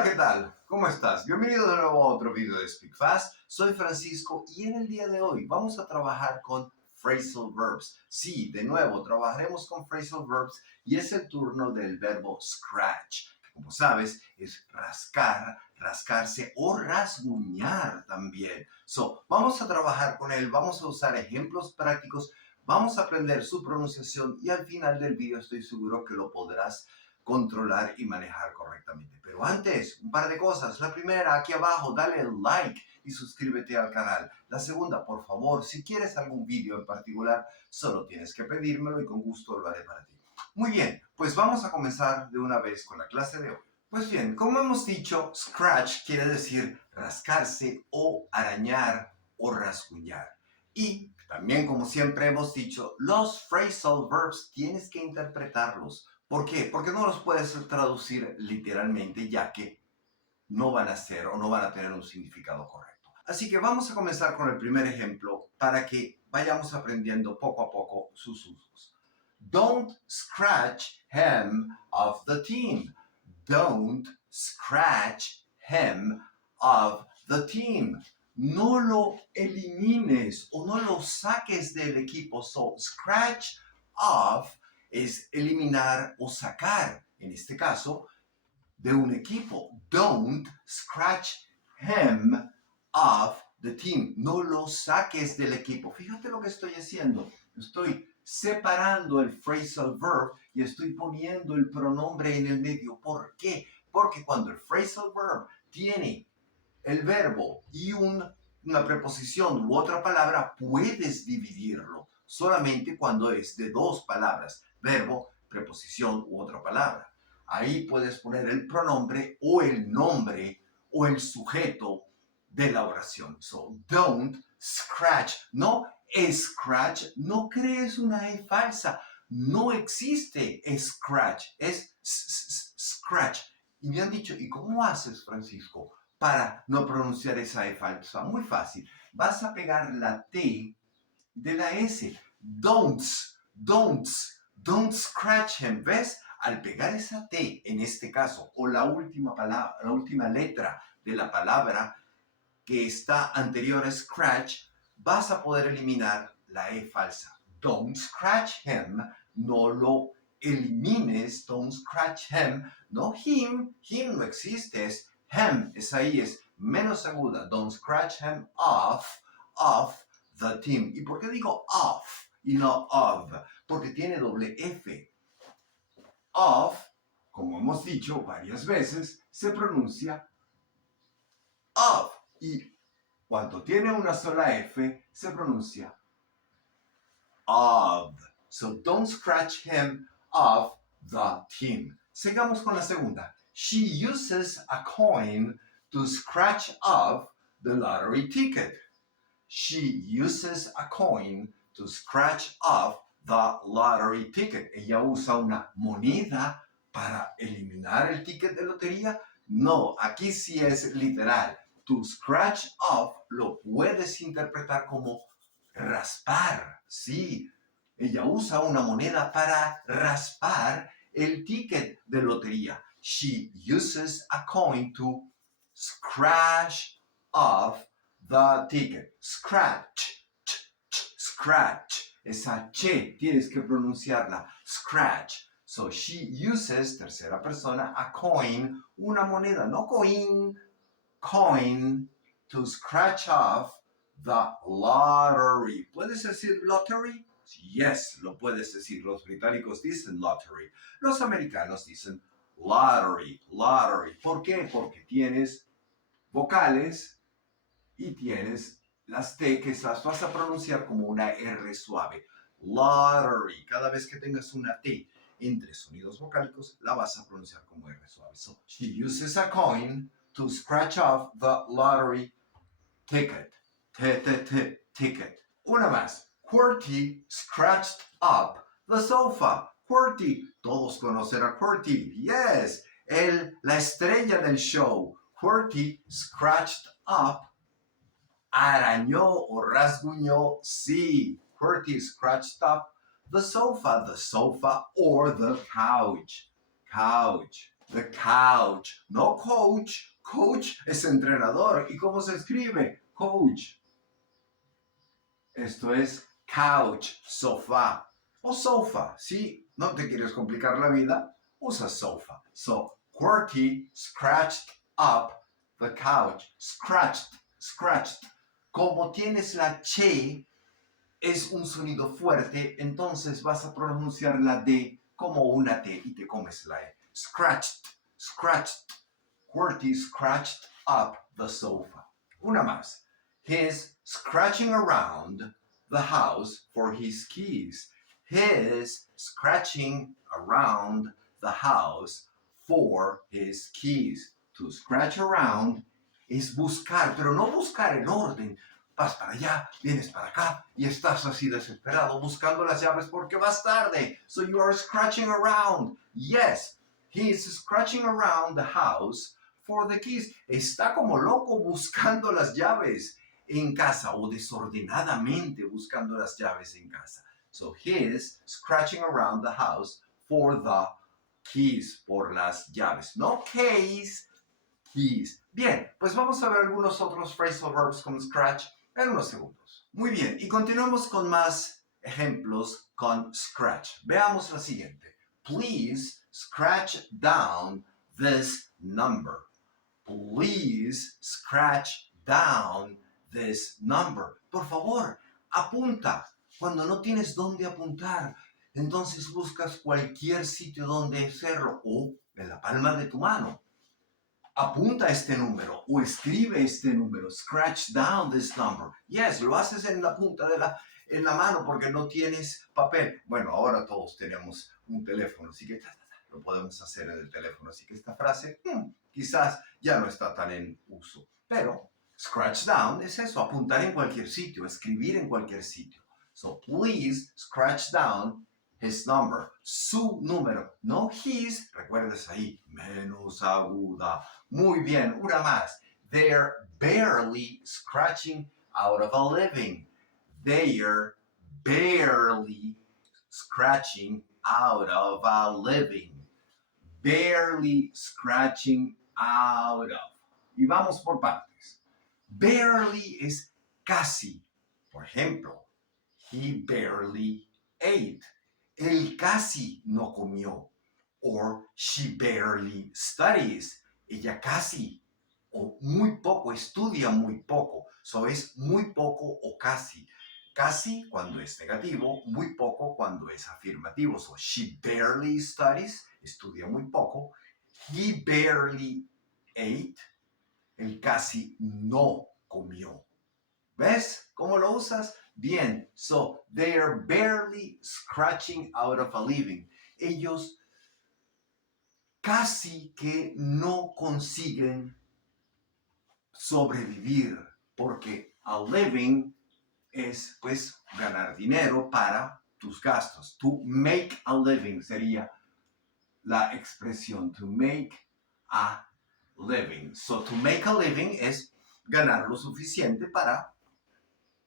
Hola, ¿qué tal? ¿Cómo estás? Bienvenido de nuevo a otro video de Speak Fast. Soy Francisco y en el día de hoy vamos a trabajar con Phrasal Verbs. Sí, de nuevo, trabajaremos con Phrasal Verbs y es el turno del verbo scratch, que como sabes es rascar, rascarse o rasguñar también. Vamos a trabajar con él, vamos a usar ejemplos prácticos, vamos a aprender su pronunciación y al final del video estoy seguro que lo podrás controlar y manejar correctamente. Pero antes, un par de cosas. La primera, aquí abajo, dale like y suscríbete al canal. La segunda, por favor, si quieres algún vídeo en particular, solo tienes que pedírmelo y con gusto lo haré para ti. Muy bien, pues vamos a comenzar de una vez con la clase de hoy. Pues bien, como hemos dicho, scratch quiere decir rascarse o arañar o rasguñar. Y también, como siempre hemos dicho, los phrasal verbs tienes que interpretarlos. ¿Por qué? Porque no los puedes traducir literalmente, ya que no van a ser o no van a tener un significado correcto. Así que vamos a comenzar con el primer ejemplo para que vayamos aprendiendo poco a poco sus usos. Don't scratch him off the team. Don't scratch him off the team. No lo elimines o no lo saques del equipo. So, scratch off es eliminar o sacar, en este caso, de un equipo. Don't scratch him off the team. No lo saques del equipo. Fíjate lo que estoy haciendo. Estoy separando el phrasal verb y estoy poniendo el pronombre en el medio. ¿Por qué? Porque cuando el phrasal verb tiene el verbo y una preposición u otra palabra, puedes dividirlo solamente cuando es de dos palabras, verbo, preposición u otra palabra. Ahí puedes poner el pronombre o el nombre o el sujeto de la oración. So, don't scratch, no scratch, no crees una E falsa, no existe scratch, es scratch. Y me han dicho, ¿y cómo haces, Francisco, para no pronunciar esa E falsa? Muy fácil. Vas a pegar la T de la S. Don't scratch him. ¿Ves? Al pegar esa T, en este caso, o la última palabra, la última letra de la palabra que está anterior a scratch, vas a poder eliminar la E falsa. Don't scratch him. No lo elimines. Don't scratch him. No him. Him no existe. Es him. Es ahí. Es menos aguda. Don't scratch him off the team. ¿Y por qué digo off y no of? Porque tiene doble F. Off, como hemos dicho varias veces, se pronuncia of. Y cuando tiene una sola F, se pronuncia of. So don't scratch him off the team. Sigamos con la segunda. She uses a coin to scratch off the lottery ticket. She uses a coin to scratch off the lottery ticket. Ella usa una moneda para eliminar el ticket de lotería. No, aquí sí es literal. To scratch off lo puedes interpretar como raspar. Sí, ella usa una moneda para raspar el ticket de lotería. She uses a coin to scratch off the ticket. Scratch. Scratch. Esa che tienes que pronunciarla. Scratch. So she uses, tercera persona, a coin, una moneda, no coin, to scratch off the lottery. ¿Puedes decir lottery? Yes, lo puedes decir. Los británicos dicen lottery. Los americanos dicen lottery. ¿Por qué? Porque tienes vocales y tienes las T que las vas a pronunciar como una R suave. Lottery. Cada vez que tengas una T entre sonidos vocálicos, la vas a pronunciar como R suave. So, she uses a coin to scratch off the lottery ticket. Ticket. Una más. QWERTY scratched up the sofa. QWERTY. Todos conocen a QWERTY. Yes. La estrella del show. QWERTY scratched up. Arañó o rasguñó. Sí. QWERTY scratched up the sofa or the couch. the couch. No coach. Coach es entrenador. ¿Y cómo se escribe? Coach. Esto es couch, sofá. O sofa. Si no te quieres complicar la vida, usa sofa. So, QWERTY scratched up the couch. Scratched, scratched. Como tienes la che, es un sonido fuerte, entonces vas a pronunciar la D como una T y te comes la E. Scratched, scratched. QWERTY scratched up the sofa. Una más. He's scratching around the house for his keys. He's scratching around the house for his keys. To scratch around es buscar, pero no buscar en orden. Vas para allá, vienes para acá y estás así desesperado buscando las llaves porque vas tarde. So you are scratching around. Yes, he is scratching around the house for the keys. Está como loco buscando las llaves en casa o desordenadamente buscando las llaves en casa. So he is scratching around the house for the keys, por las llaves. No case, keys. Bien, pues vamos a ver algunos otros phrasal verbs con scratch en unos segundos. Muy bien, y continuamos con más ejemplos con scratch. Veamos la siguiente. Please scratch down this number. Please scratch down this number. Por favor, apunta. Cuando no tienes dónde apuntar, entonces buscas cualquier sitio donde hacerlo o en la palma de tu mano. Apunta este número o escribe este número. Scratch down this number. Yes, lo haces en la punta en la mano porque no tienes papel. Bueno, ahora todos tenemos un teléfono, así que lo podemos hacer en el teléfono. Así que esta frase quizás ya no está tan en uso. Pero scratch down es eso, apuntar en cualquier sitio, escribir en cualquier sitio. So please scratch down his number, su número, no his, recuerdes ahí, menos aguda. Muy bien, una más. They're barely scratching out of a living. They're barely scratching out of a living. Barely scratching out of. Y vamos por partes. Barely es casi. Por ejemplo, he barely ate. Él casi no comió. Or she barely studies. Ella casi o muy poco estudia muy poco. So es muy poco o casi. Casi cuando es negativo, muy poco cuando es afirmativo. So she barely studies, estudia muy poco. He barely ate. Él casi no comió. ¿Ves cómo lo usas? Bien, so they are barely scratching out of a living. Ellos casi que no consiguen sobrevivir, porque a living es pues ganar dinero para tus gastos. To make a living sería la expresión, to make a living. So to make a living es ganar lo suficiente para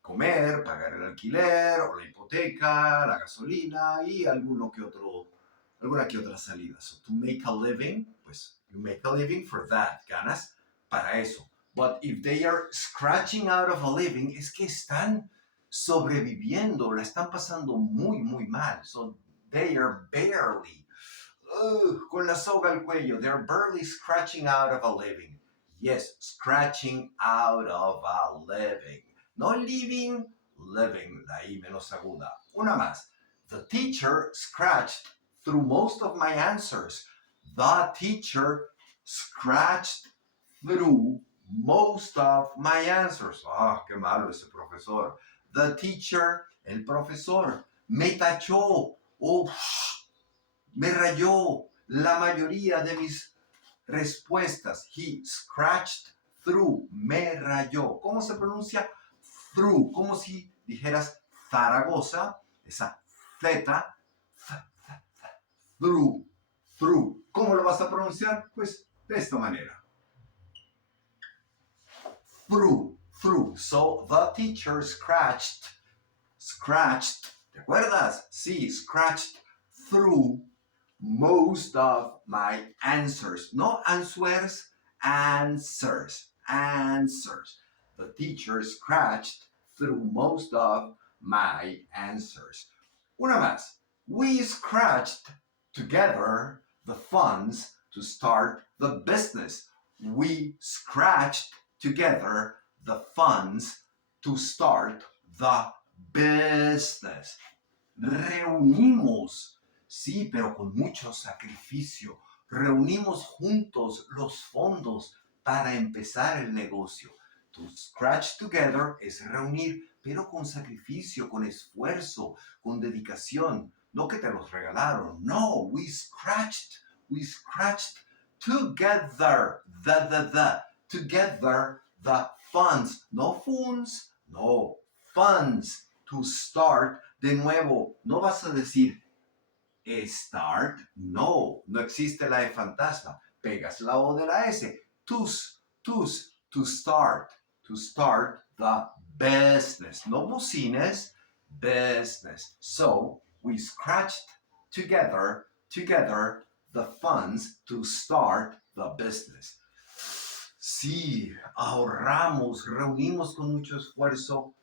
comer, pagar el alquiler o la hipoteca, la gasolina y alguna que otra salida. So to make a living, pues you make a living for that, ganas para eso. But if they are scratching out of a living, es que están sobreviviendo, la están pasando muy, muy mal. So they are barely, con la soga al cuello, they're barely scratching out of a living. Yes, scratching out of a living. No living, living, la I menos aguda. Una más. The teacher scratched through most of my answers. The teacher scratched through most of my answers. Ah, qué malo ese profesor. The teacher, el profesor, me tachó o me rayó la mayoría de mis respuestas. He scratched through, me rayó. ¿Cómo se pronuncia? Through, como si dijeras Zaragoza, esa Z, through, through. ¿Cómo lo vas a pronunciar? Pues de esta manera. Through, through. So the teacher scratched, ¿te acuerdas? Sí, scratched through most of my answers. No answers, answers, answers. The teacher scratched through most of my answers. Una más. We scratched together the funds to start the business. We scratched together the funds to start the business. Reunimos, sí, pero con mucho sacrificio. Reunimos juntos los fondos para empezar el negocio. To scratch together es reunir, pero con sacrificio, con esfuerzo, con dedicación. No que te los regalaron. No, we scratched together, together the funds. No funds, no, funds to start. De nuevo, no vas a decir start, no, no existe la E fantasma. Pegas la O de la S. Tus, to start the business. No bocines, business. So, we scratched together the funds to start the business. Sí, ahorramos, reunimos con mucho esfuerzo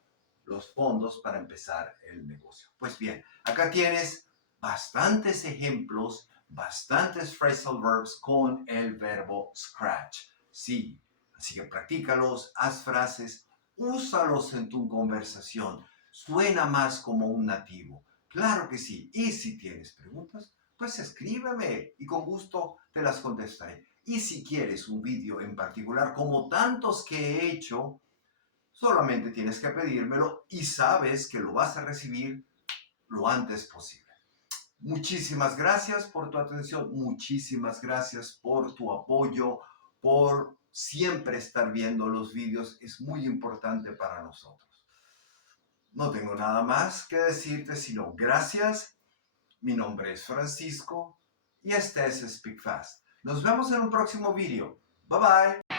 los fondos para empezar el negocio. Pues bien, acá tienes bastantes ejemplos, bastantes phrasal verbs con el verbo scratch. Sí, así que practícalos, haz frases, úsalos en tu conversación. Suena más como un nativo. Claro que sí. Y si tienes preguntas, pues escríbeme y con gusto te las contestaré. Y si quieres un vídeo en particular, como tantos que he hecho, solamente tienes que pedírmelo y sabes que lo vas a recibir lo antes posible. Muchísimas gracias por tu atención, muchísimas gracias por tu apoyo, por siempre estar viendo los vídeos, es muy importante para nosotros. No tengo nada más que decirte sino gracias. Mi nombre es Francisco y este es Speak Fast. Nos vemos en un próximo vídeo. Bye bye.